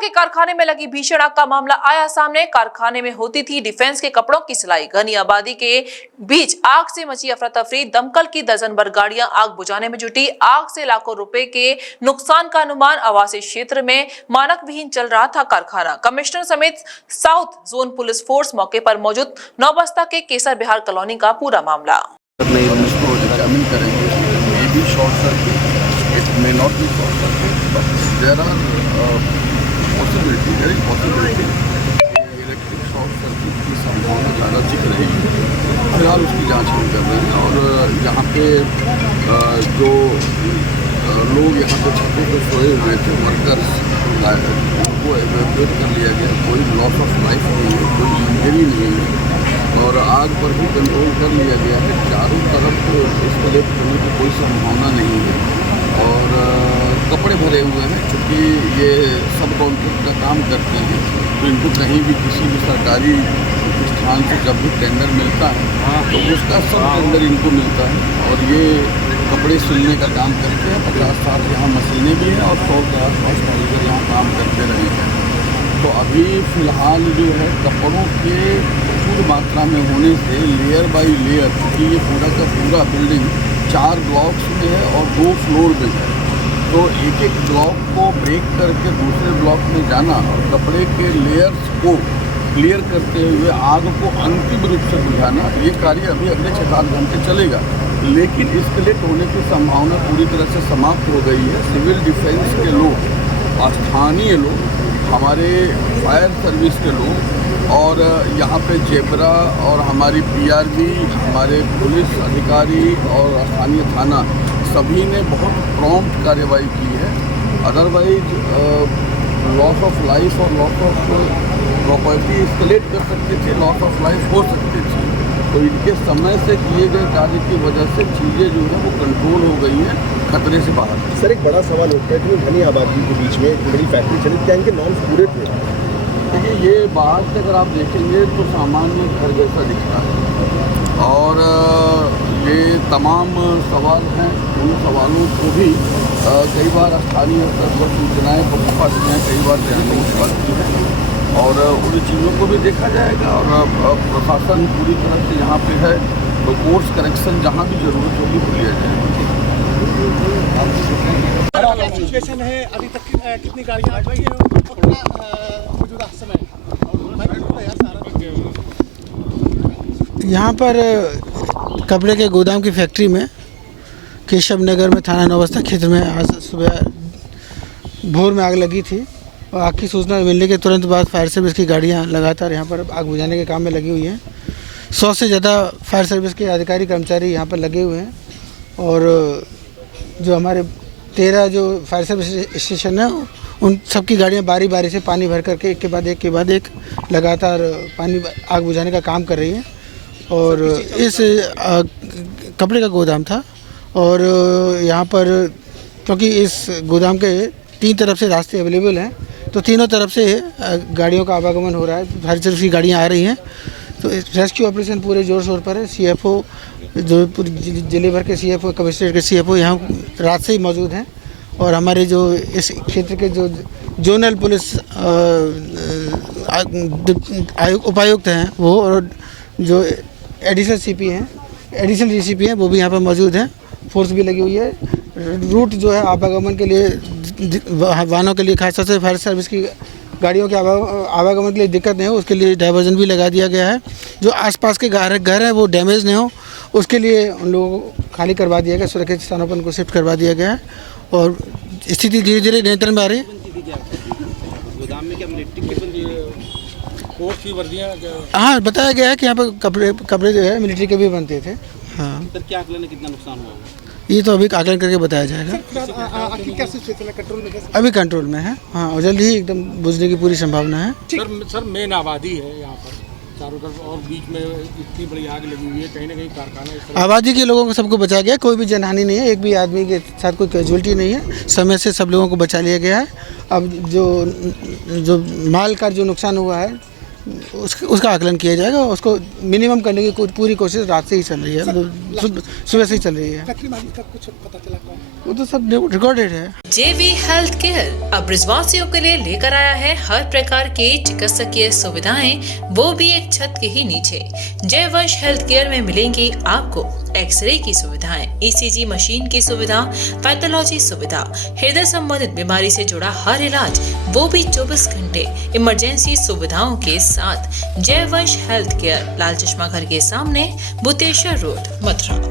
के कारखाने में लगी भीषण आग का मामला आया सामने। कारखाने में होती थी डिफेंस के कपड़ों की सिलाई। घनी आबादी के बीच आग से मची अफरा तफरी। दमकल की दर्जन भर गाड़ियां आग बुझाने में जुटी। आग से लाखों रुपए के नुकसान का अनुमान। आवासीय क्षेत्र में मानक विहीन चल रहा था कारखाना। कमिश्नर समेत साउथ जोन पुलिस फोर्स मौके पर मौजूद। नौबस्ता के केसर बिहार कॉलोनी का पूरा मामला। पॉसिबिलिटी इलेक्ट्रिक शॉर्ट सर्किट की संभावना ज़्यादा दिख रही है। फिलहाल उसकी जांच हम कर रहे हैं और यहाँ पे जो लोग यहाँ पे छतों पे सोए हुए थे वर्कर्स, उनको एवैक्यूएट कर लिया गया। कोई लॉस ऑफ लाइफ नहीं है, कोई इंजरी नहीं है और आग पर भी कंट्रोल कर लिया गया है। चारों तरफ एस्केलेट होने की कोई संभावना नहीं है और कपड़े भरे हुए हैं। क्योंकि ये सब कॉन्ट्रैक्ट का काम करते हैं तो इनको कहीं भी किसी भी सरकारी प्रतिष्ठान से जब भी टेंडर मिलता है तो उसका सब टेंडर इनको मिलता है और ये कपड़े सिलने का काम करते हैं। 50-60 यहाँ मशीनें भी हैं और 100 के आसपास कारीगर यहाँ काम करते रहे हैं। तो अभी फ़िलहाल जो है कपड़ों के प्रचुर मात्रा में होने से लेयर बाई लेयर, क्योंकि ये पूरा का पूरा बिल्डिंग 4 ब्लॉक्स में है और 2 फ्लोर में है, तो एक एक ब्लॉक को ब्रेक करके दूसरे ब्लॉक में जाना और कपड़े के लेयर्स को क्लियर करते हुए आग को अंतिम रूप से बुझाना, ये कार्य अभी अगले 6-7 घंटे चलेगा। लेकिन एस्केलेट होने की संभावना पूरी तरह से समाप्त हो गई है। सिविल डिफेंस के लोग, स्थानीय लोग, हमारे फायर सर्विस के लोग और यहाँ पे जेबरा और हमारी पीआरबी, हमारे पुलिस अधिकारी और स्थानीय थाना सभी ने बहुत प्रॉम्प्ट कार्रवाई की है। अदरवाइज लॉस ऑफ लाइफ और लॉस ऑफ प्रॉपर्टी एस्केलेट कर सकते थे, लॉस ऑफ लाइफ हो सकती थी। तो इनके समय से किए गए कार्य की वजह से चीज़ें जो है वो कंट्रोल हो गई हैं, खतरे से बाहर। सर, एक बड़ा सवाल उठता है कि घनी आबादी के बीच में एक बड़ी फैक्ट्री चली, क्या इनके नॉर्म्स पूरे थे? देखिए, ये बाहर से अगर आप देखेंगे तो सामान्य घर जैसा दिखता है और ये तमाम सवाल हैं। उन सवालों को भी कई बार स्थानीय स्तर पर सूचनाएँ पहुँच पाती हैं, कई बार ध्यान पहुँच पाती हैं और उन चीज़ों को भी देखा जाएगा और प्रशासन पूरी तरह से यहाँ पे है तो कोर्स करेक्शन जहाँ भी ज़रूरत होगी वो लिया जाएगा। सिचुएशन है अभी तक कितनी गाड़ियाँ आ गई हैं मौजूदा समय? यहाँ पर कपड़े के गोदाम की फैक्ट्री में केशव नगर में थाना नौबस्ता क्षेत्र में आज सुबह भोर में आग लगी थी और आग की सूचना मिलने के तुरंत बाद फायर सर्विस की गाड़ियाँ लगातार यहाँ पर आग बुझाने के काम में लगी हुई हैं। 100 से ज़्यादा फायर सर्विस के अधिकारी कर्मचारी यहाँ पर लगे हुए हैं और जो हमारे 13 जो फायर सर्विस स्टेशन है उन सबकी गाड़ियाँ बारी बारी से पानी भर करके एक के बाद एक लगातार पानी आग बुझाने का काम कर रही हैं। और इस कपड़े का गोदाम था और यहाँ पर क्योंकि इस गोदाम के 3 तरफ से रास्ते अवेलेबल हैं तो तीनों तरफ से गाड़ियों का आवागमन हो रहा है। हर तरफ की गाड़ियाँ आ रही हैं तो रेस्क्यू ऑपरेशन पूरे जोर शोर पर है। सीएफओ जो पूरी जिले भर के सीएफओ, कमिश्नरेट के सीएफओ यहाँ रात से ही मौजूद हैं और हमारे जो इस क्षेत्र के जो जोनल पुलिस उपायुक्त हैं वो और जो एडिशनल सीपी हैं, एडिशनल डीसीपी हैं वो भी यहाँ पर मौजूद हैं। फोर्स भी लगी हुई है। रूट जो है आवागमन के लिए वाहनों के लिए खासतौर से फायर सर्विस की गाड़ियों के आवागमन के लिए दिक्कत नहीं हो उसके लिए डाइवर्जन भी लगा दिया गया है। जो आसपास के घर हैं वो डैमेज नहीं हो उसके लिए उन लोगों को खाली करवा दिया गया, सुरक्षित स्थानों पर उनको शिफ्ट करवा दिया गया है और स्थिति धीरे धीरे नियंत्रण में आ रही है। हाँ, बताया गया है कि यहाँ पर कपड़े जो है मिलिट्री के भी बनते थे। हाँ, सर, क्या आकलन है कितना नुकसान हुआ? ये तो अभी आकलन करके बताया जाएगा। क्या सिचुएशन है? कंट्रोल में? अभी कंट्रोल में है। हाँ, और जल्द ही एकदम बुझने की पूरी संभावना है। सर मेन आबादी है यहाँ पर चारों तरफ और बीच में इतनी बड़ी आग लगी हुई है, कहीं ना कहीं कारखाना। आबादी के लोगों को सबको बचाया गया, कोई भी जनहानि नहीं है, एक भी आदमी के साथ कोई कैजुअलिटी नहीं है। समय से सब लोगों को बचा लिया गया है। अब जो माल का जो नुकसान हुआ है उसका आकलन किया जाएगा। उसको मिनिमम करने की पूरी कोशिश रात से ही चल रही है, मतलब सुबह से ही चल रही है। वो तो सब रिकॉर्डेड है। JV हेल्थ केयर अब ब्रिजवासियों के लिए लेकर आया है हर प्रकार के चिकित्सकीय सुविधाएं, वो भी एक छत के ही नीचे। जयवंश हेल्थ केयर में मिलेंगी आपको एक्सरे की सुविधाएं, ECG मशीन की सुविधा, पैथोलॉजी सुविधा, हृदय संबंधित बीमारी से जुड़ा हर इलाज, वो भी 24 घंटे इमरजेंसी सुविधाओं के साथ। जयवंश हेल्थ केयर, लाल चश्मा घर के सामने, बुतेश्वर रोड, मथुरा।